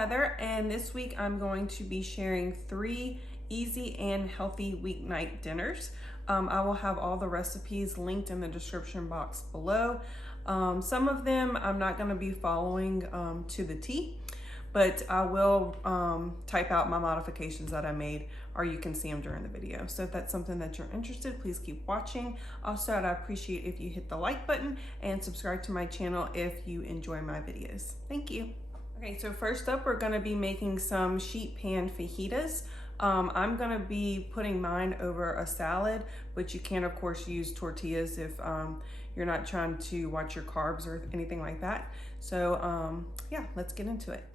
Heather, and this week I'm going to be sharing 3 easy and healthy weeknight dinners. I will have all the recipes linked in the description box below. Some of them I'm not going to be following to the T, but I will type out my modifications that I made, or you can see them during the video. So if that's something that you're interested, please keep watching. Also, I'd appreciate if you hit the like button and subscribe to my channel if you enjoy my videos. Thank you. Okay, so first up, we're gonna be making some sheet pan fajitas. I'm gonna be putting mine over a salad, but you can of course use tortillas if you're not trying to watch your carbs or anything like that. So yeah, let's get into it.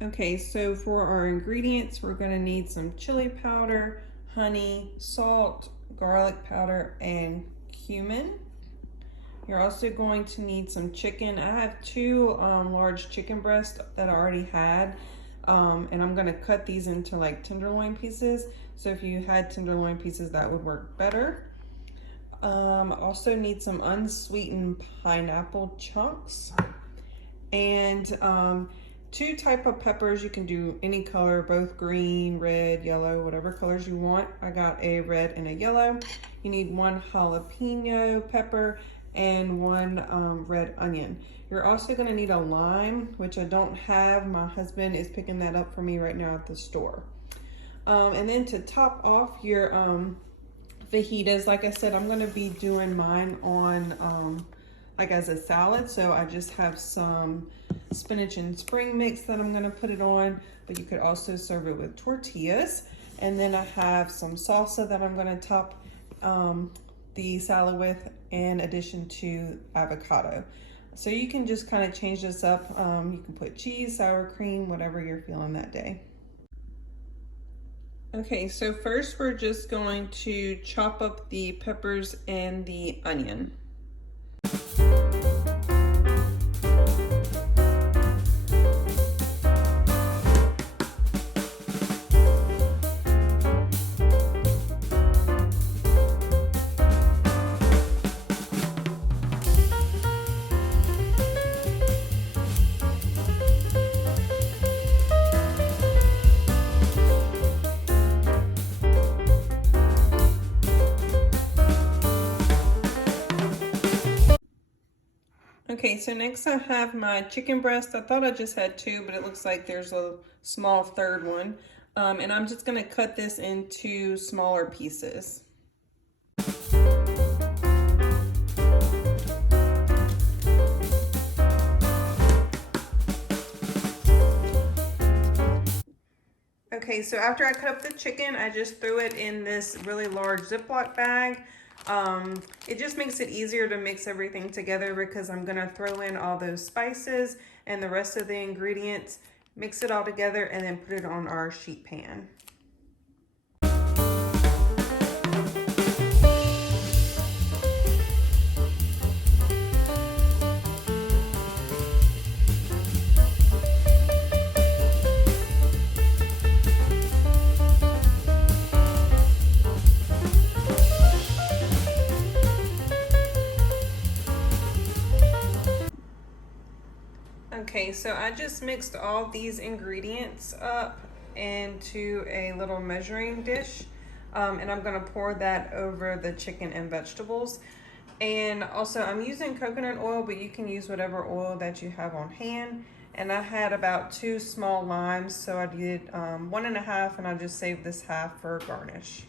Okay, so for our ingredients, we're gonna need some chili powder, honey, salt, garlic powder, and cumin. You're also going to need some chicken. I have 2 large chicken breasts that I already had, and I'm gonna cut these into like tenderloin pieces. So if you had tenderloin pieces, that would work better. Also need some unsweetened pineapple chunks, and 2 type of peppers. You can do any color, both green, red, yellow, whatever colors you want. I got a red and a yellow. You need 1 jalapeno pepper and 1 red onion. You're also gonna need a lime, which I don't have. My husband is picking that up for me right now at the store. And then to top off your fajitas, like I said, I'm gonna be doing mine on like as a salad. So I just have some spinach and spring mix that I'm gonna put it on, but you could also serve it with tortillas. And then I have some salsa that I'm gonna top the salad with, in addition to avocado. So you can just kind of change this up. You can put cheese, sour cream, whatever you're feeling that day. Okay, so first we're just going to chop up the peppers and the onion. Okay, so next I have my chicken breast. I thought I just had 2, but it looks like there's a small third one. And I'm just gonna cut this into smaller pieces. Okay, so after I cut up the chicken, I just threw it in this really large Ziploc bag. It just makes it easier to mix everything together because I'm gonna throw in all those spices and the rest of the ingredients, mix it all together, and then put it on our sheet pan. Okay, so I just mixed all these ingredients up into a little measuring dish, and I'm gonna pour that over the chicken and vegetables. And also I'm using coconut oil, but you can use whatever oil that you have on hand. And I had about 2 small limes, so I did 1 1/2, and I just saved this half for garnish.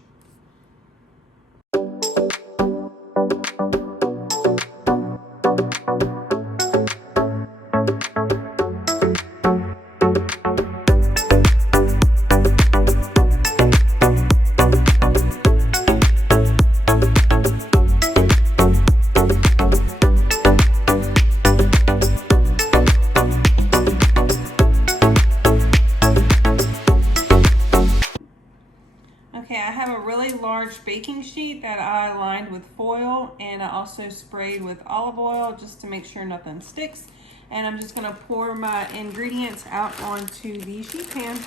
Okay, I have a really large baking sheet that I lined with foil, and I also sprayed with olive oil just to make sure nothing sticks. And I'm just gonna pour my ingredients out onto the sheet pan.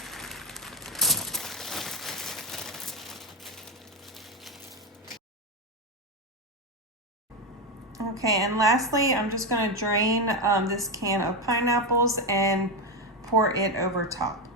Okay, and lastly, I'm just gonna drain this can of pineapples and pour it over top.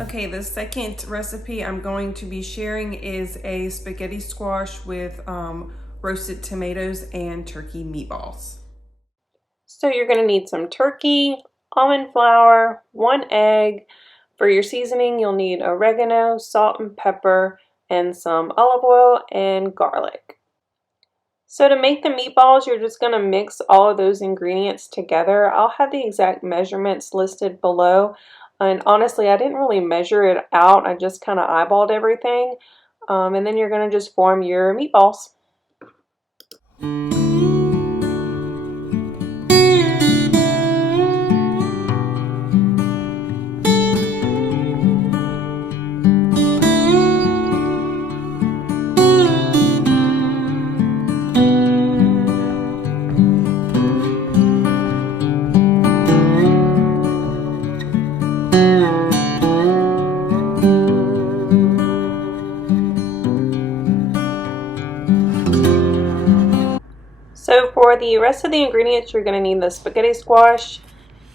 Okay, the second recipe I'm going to be sharing is a spaghetti squash with roasted tomatoes and turkey meatballs. So you're going to need some turkey, almond flour, 1 egg. For your seasoning, you'll need oregano, salt and pepper, and some olive oil and garlic. So to make the meatballs, you're just going to mix all of those ingredients together. I'll have the exact measurements listed below. And honestly, I didn't really measure it out. I just kind of eyeballed everything. And then you're going to just form your meatballs. So for the rest of the ingredients, you're going to need the spaghetti squash.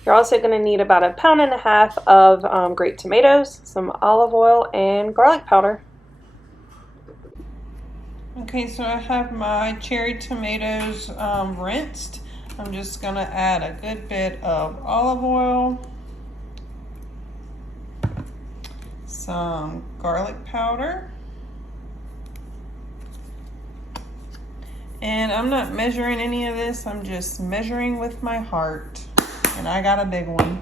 You're also going to need about 1.5 pounds of grated tomatoes, some olive oil, and garlic powder. Okay, so I have my cherry tomatoes rinsed. I'm just going to add a good bit of olive oil, some garlic powder, and I'm not measuring any of this, I'm just measuring with my heart, and I got a big one.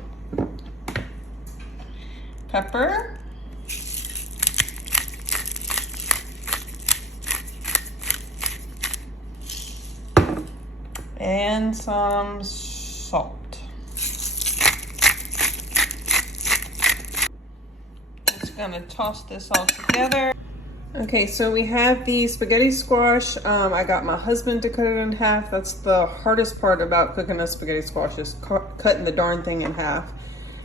Pepper, and some salt. Just gonna toss this all together. Okay, so we have the spaghetti squash. I got my husband to cut it in half. That's the hardest part about cooking a spaghetti squash, is cutting the darn thing in half.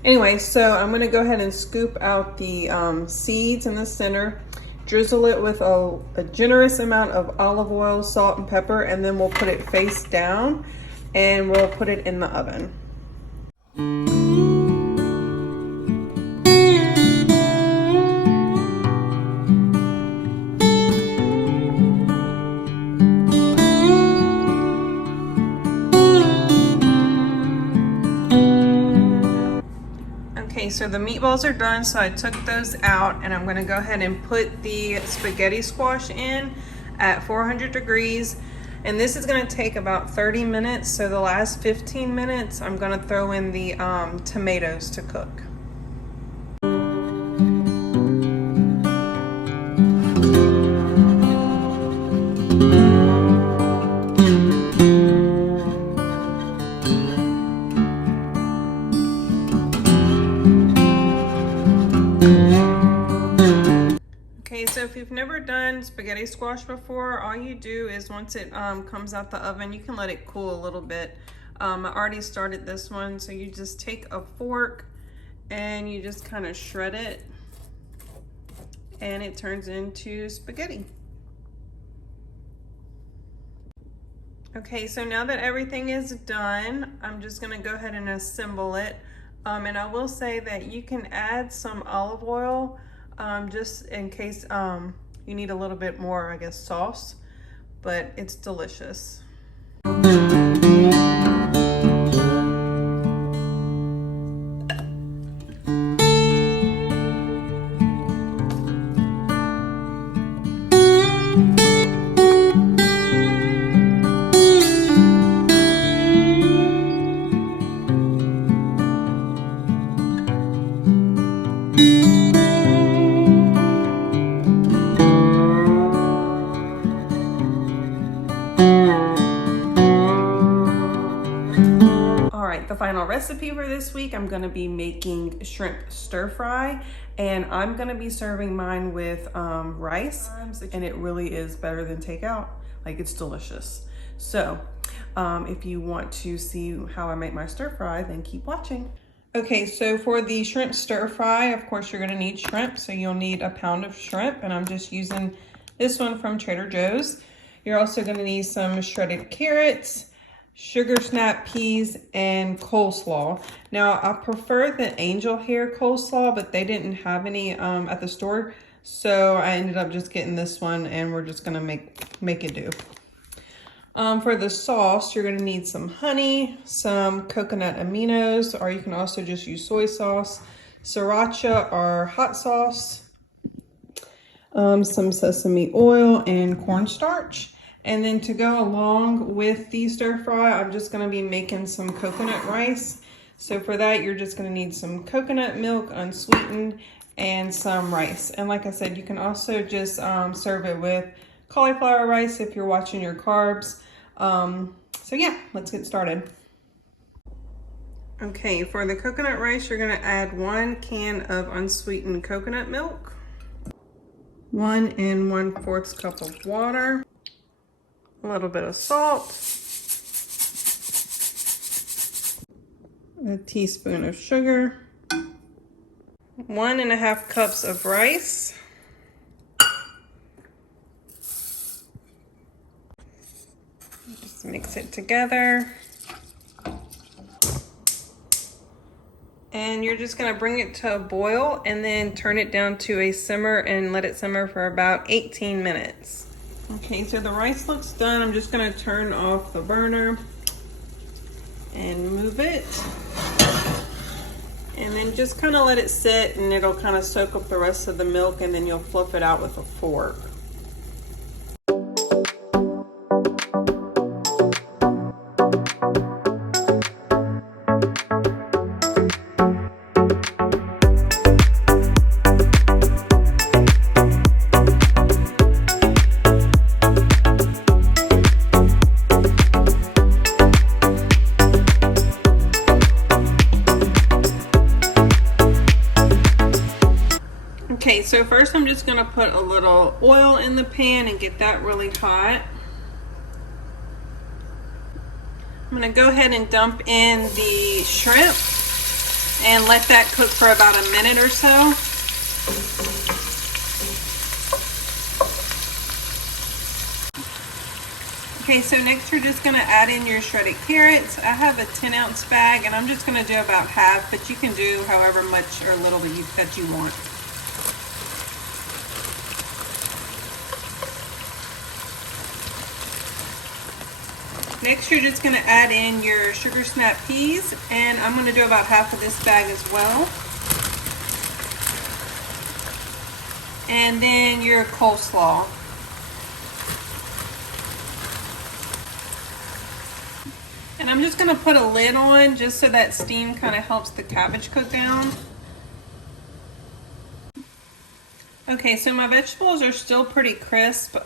Anyway, so I'm gonna go ahead and scoop out the seeds in the center, drizzle it with a generous amount of olive oil, salt, and pepper, and then we'll put it face down and we'll put it in the oven. Okay, so the meatballs are done, so I took those out, and I'm gonna go ahead and put the spaghetti squash in at 400 degrees. And this is gonna take about 30 minutes, so the last 15 minutes, I'm gonna throw in the tomatoes to cook. Okay, so if you've never done spaghetti squash before, all you do is once it comes out the oven, you can let it cool a little bit. I already started this one, so you just take a fork and you just kind of shred it, and it turns into spaghetti. Okay, so now that everything is done, I'm just gonna go ahead and assemble it. And I will say that you can add some olive oil just in case you need a little bit more, I guess, sauce, but it's delicious. All right, the final recipe for this week, I'm gonna be making shrimp stir fry, and I'm gonna be serving mine with rice, and it really is better than takeout. Like, it's delicious. So if you want to see how I make my stir fry, then keep watching. Okay, so for the shrimp stir fry, of course, you're gonna need shrimp. So you'll need a pound of shrimp, and I'm just using this one from Trader Joe's. You're also gonna need some shredded carrots, sugar snap peas, and coleslaw. Now, I prefer the angel hair coleslaw, but they didn't have any at the store. So I ended up just getting this one, and we're just gonna make it do. For the sauce, you're gonna need some honey, some coconut aminos, or you can also just use soy sauce, sriracha or hot sauce, some sesame oil, and cornstarch. And then to go along with the stir fry, I'm just gonna be making some coconut rice. So for that, you're just gonna need some coconut milk, unsweetened, and some rice. And like I said, you can also just serve it with cauliflower rice if you're watching your carbs. So yeah, let's get started. Okay, for the coconut rice, you're gonna add 1 can of unsweetened coconut milk, 1 1/4 cup of water, a little bit of salt, a teaspoon of sugar, 1 1/2 cups of rice, just mix it together. And you're just gonna bring it to a boil and then turn it down to a simmer and let it simmer for about 18 minutes. Okay, so the rice looks done. I'm just gonna turn off the burner and move it. And then just kind of let it sit, and it'll kind of soak up the rest of the milk, and then you'll fluff it out with a fork. Okay, so first I'm just gonna put a little oil in the pan and get that really hot. I'm gonna go ahead and dump in the shrimp and let that cook for about a minute or so. Okay, so next you're just gonna add in your shredded carrots. I have a 10-ounce bag, and I'm just gonna do about half, but you can do however much or little that you want. Next, you're just gonna add in your sugar snap peas, and I'm gonna do about half of this bag as well. And then your coleslaw. And I'm just gonna put a lid on just so that steam kind of helps the cabbage cook down. Okay, so my vegetables are still pretty crisp.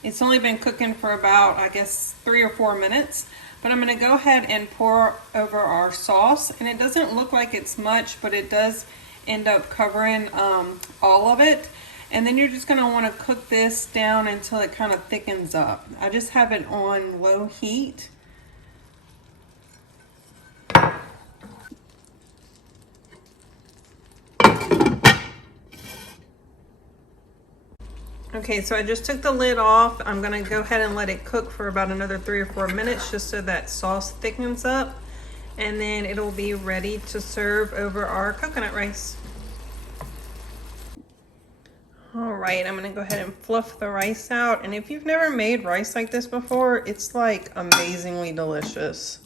It's only been cooking for about, I guess, 3 or 4 minutes. But I'm going to go ahead and pour over our sauce. And it doesn't look like it's much, but it does end up covering all of it. And then you're just going to want to cook this down until it kind of thickens up. I just have it on low heat. Okay, so I just took the lid off. I'm gonna go ahead and let it cook for about another 3 or 4 minutes just so that sauce thickens up, and then it'll be ready to serve over our coconut rice. All right, I'm gonna go ahead and fluff the rice out, and if you've never made rice like this before, it's like amazingly delicious.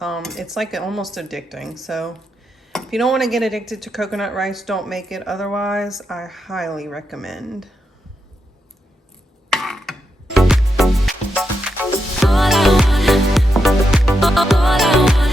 It's like almost addicting. So if you don't want to get addicted to coconut rice, don't make it. Otherwise, I highly recommend. All I want